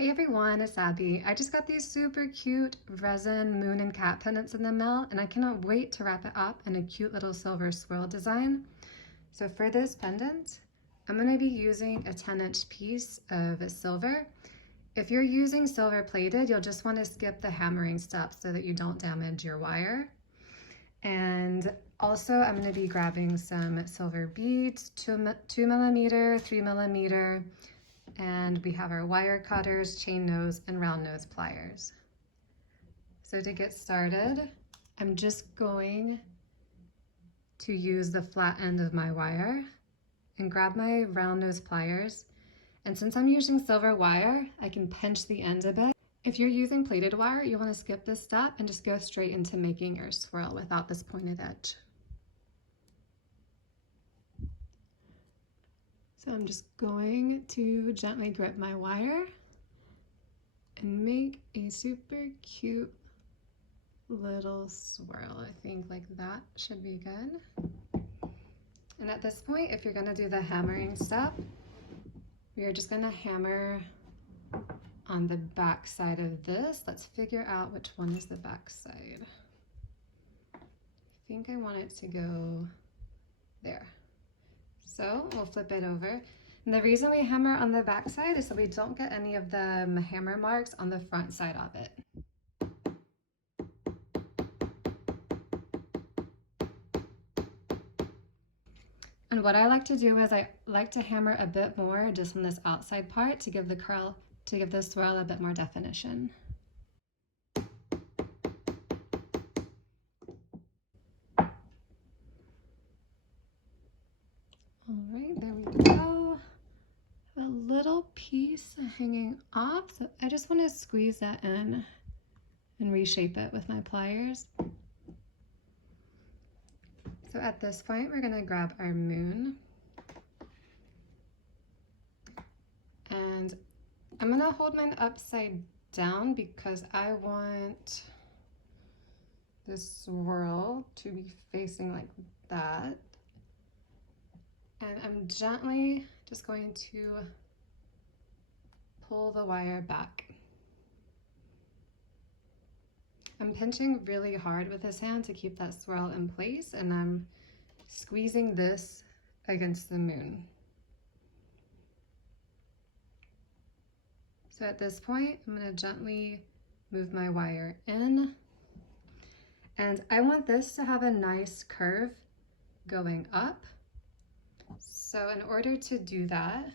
Hey everyone, it's Abby. I just got these super cute resin moon and cat pendants in the mail, and I cannot wait to wrap it up in a cute little silver swirl design. So for this pendant, I'm going to be using a 10-inch piece of silver. If you're using silver plated, you'll just want to skip the hammering step so that you don't damage your wire. And also I'm going to be grabbing some silver beads, 2mm, 3mm, and we have our wire cutters, chain nose, and round nose pliers. So to get started, I'm just going to use the flat end of my wire and grab my round nose pliers. And since I'm using silver wire, I can pinch the end a bit. If you're using plated wire, you want to skip this step and just go straight into making your swirl without this pointed edge. So I'm just going to gently grip my wire and make a super cute little swirl. I think like that should be good. And at this point, if you're gonna do the hammering step, you're just gonna hammer on the back side of this. Let's figure out which one is the back side. I think I want it to go there. So we'll flip it over. And the reason we hammer on the back side is so we don't get any of the hammer marks on the front side of it. And what I like to do is I like to hammer a bit more just on this outside part to give the swirl a bit more definition. All right, there we go. A little piece hanging off, so I just want to squeeze that in and reshape it with my pliers. So at this point, we're going to grab our moon. And I'm going to hold mine upside down because I want this swirl to be facing like that. And I'm gently just going to pull the wire back. I'm pinching really hard with this hand to keep that swirl in place, and I'm squeezing this against the moon. So at this point, I'm going to gently move my wire in, and I want this to have a nice curve going up. So in order to do that,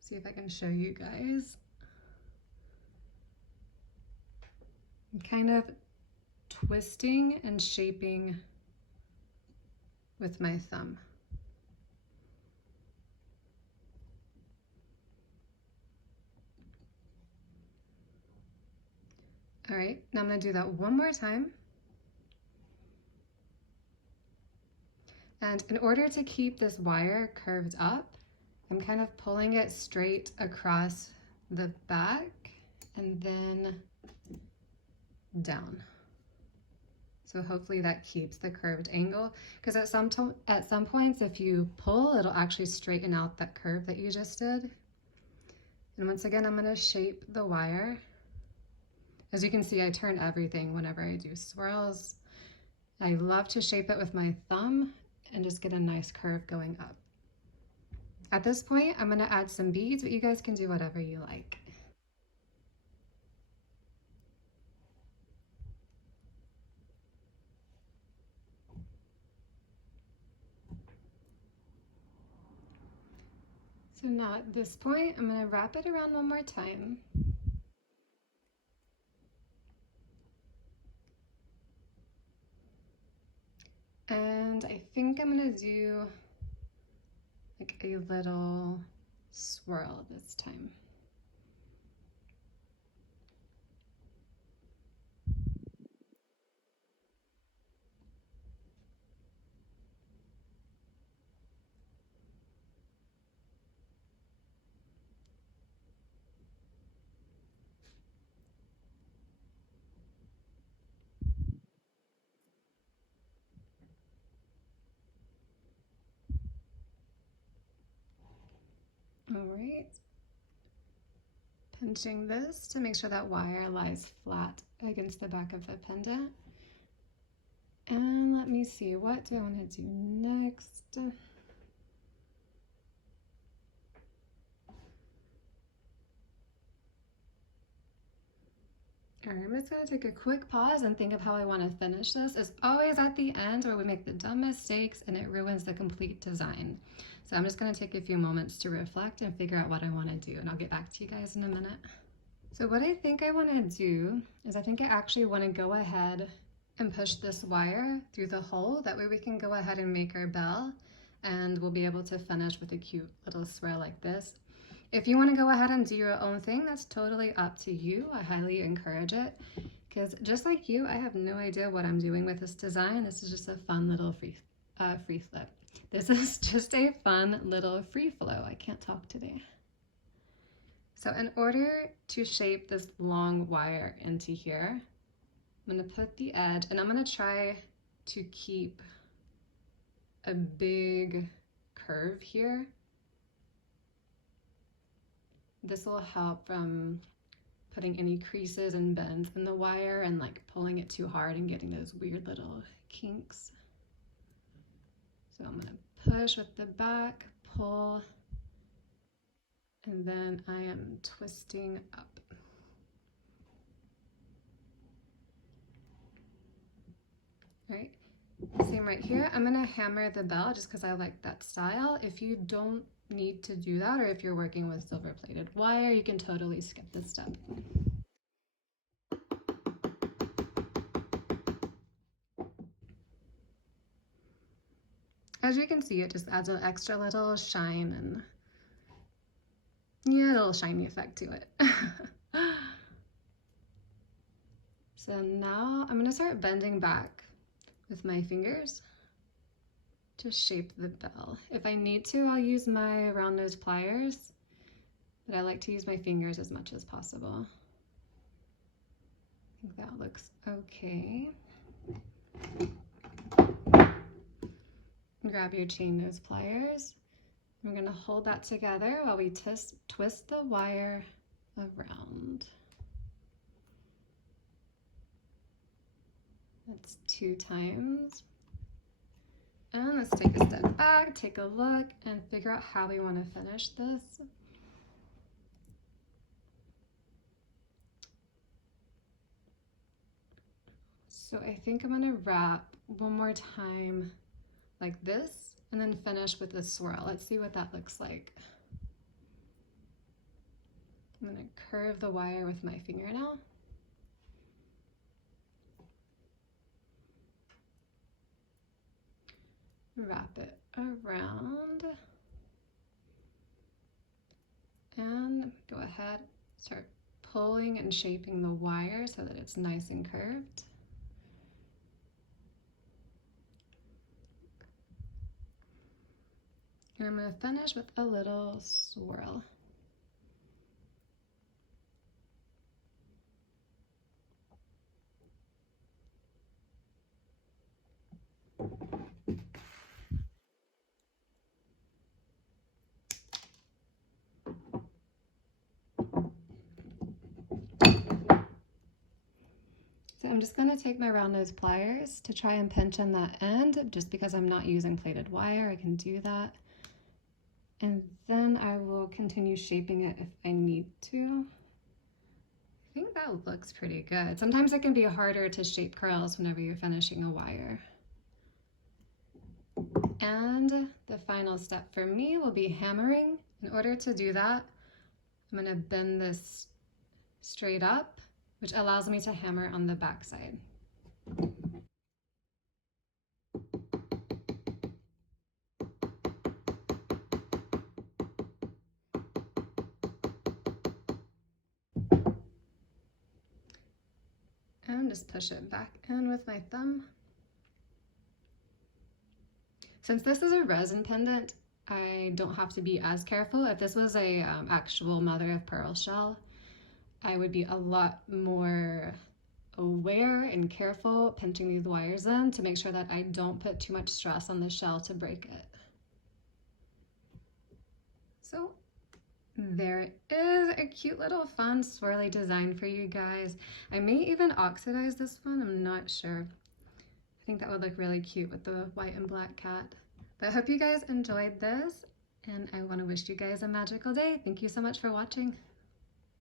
see if I can show you guys. I'm kind of twisting and shaping with my thumb. All right, now I'm going to do that one more time. And in order to keep this wire curved up, I'm kind of pulling it straight across the back and then down. So hopefully that keeps the curved angle, because at some points if you pull, it'll actually straighten out that curve that you just did. And once again, I'm going to shape the wire. As you can see, I turn everything whenever I do swirls. I love to shape it with my thumb and just get a nice curve going up. At this point, I'm going to add some beads, but you guys can do whatever you like. So now at this point, I'm going to wrap it around one more time. And I think I'm going to do like a little swirl this time. All right. Pinching this to make sure that wire lies flat against the back of the pendant. And let me see, what do I want to do next? All right, I'm just gonna take a quick pause and think of how I want to finish this. It's always at the end where we make the dumb mistakes and it ruins the complete design. So I'm just gonna take a few moments to reflect and figure out what I want to do, and I'll get back to you guys in a minute. So what I think I want to do is I think I actually want to go ahead and push this wire through the hole. That way we can go ahead and make our bell, and we'll be able to finish with a cute little swirl like this. If you want to go ahead and do your own thing, that's totally up to you. I highly encourage it, because just like you, I have no idea what I'm doing with this design. This is just a fun little free flip. This is just a fun little free flow. I can't talk today. So in order to shape this long wire into here, I'm going to put the edge, and I'm going to try to keep a big curve here. This will help from putting any creases and bends in the wire and like pulling it too hard and getting those weird little kinks. So I'm going to push with the back, pull, and then I am twisting up. All right, same right here. I'm gonna hammer the bell just because I like that style. If you don't need to do that, or if you're working with silver plated wire, you can totally skip this step. As you can see, it just adds an extra little shine and yeah, a little shiny effect to it. So now I'm gonna start bending back with my fingers to shape the bell. If I need to, I'll use my round nose pliers, but I like to use my fingers as much as possible. I think that looks okay. Grab your chain nose pliers. We're going to hold that together while we twist the wire around. That's 2 times. And let's take a step back, take a look, and figure out how we want to finish this. So I think I'm going to wrap one more time like this, and then finish with a swirl. Let's see what that looks like. I'm going to curve the wire with my fingernail. Wrap it around. And go ahead, start pulling and shaping the wire so that it's nice and curved. And I'm going to finish with a little swirl. So I'm just going to take my round nose pliers to try and pinch in that end, just because I'm not using plated wire, I can do that. And then I will continue shaping it if I need to. I think that looks pretty good. Sometimes it can be harder to shape curls whenever you're finishing a wire. And the final step for me will be hammering. In order to do that, I'm going to bend this straight up, which allows me to hammer on the back side. And just push it back in with my thumb. Since this is a resin pendant, I don't have to be as careful. If this was a actual mother of pearl shell, I would be a lot more aware and careful pinching these wires in to make sure that I don't put too much stress on the shell to break it. So There is a cute little fun swirly design for you guys. I may even oxidize this one, I'm not sure. I think that would look really cute with the white and black cat. But I hope you guys enjoyed this, and I want to wish you guys a magical day. Thank you so much for watching.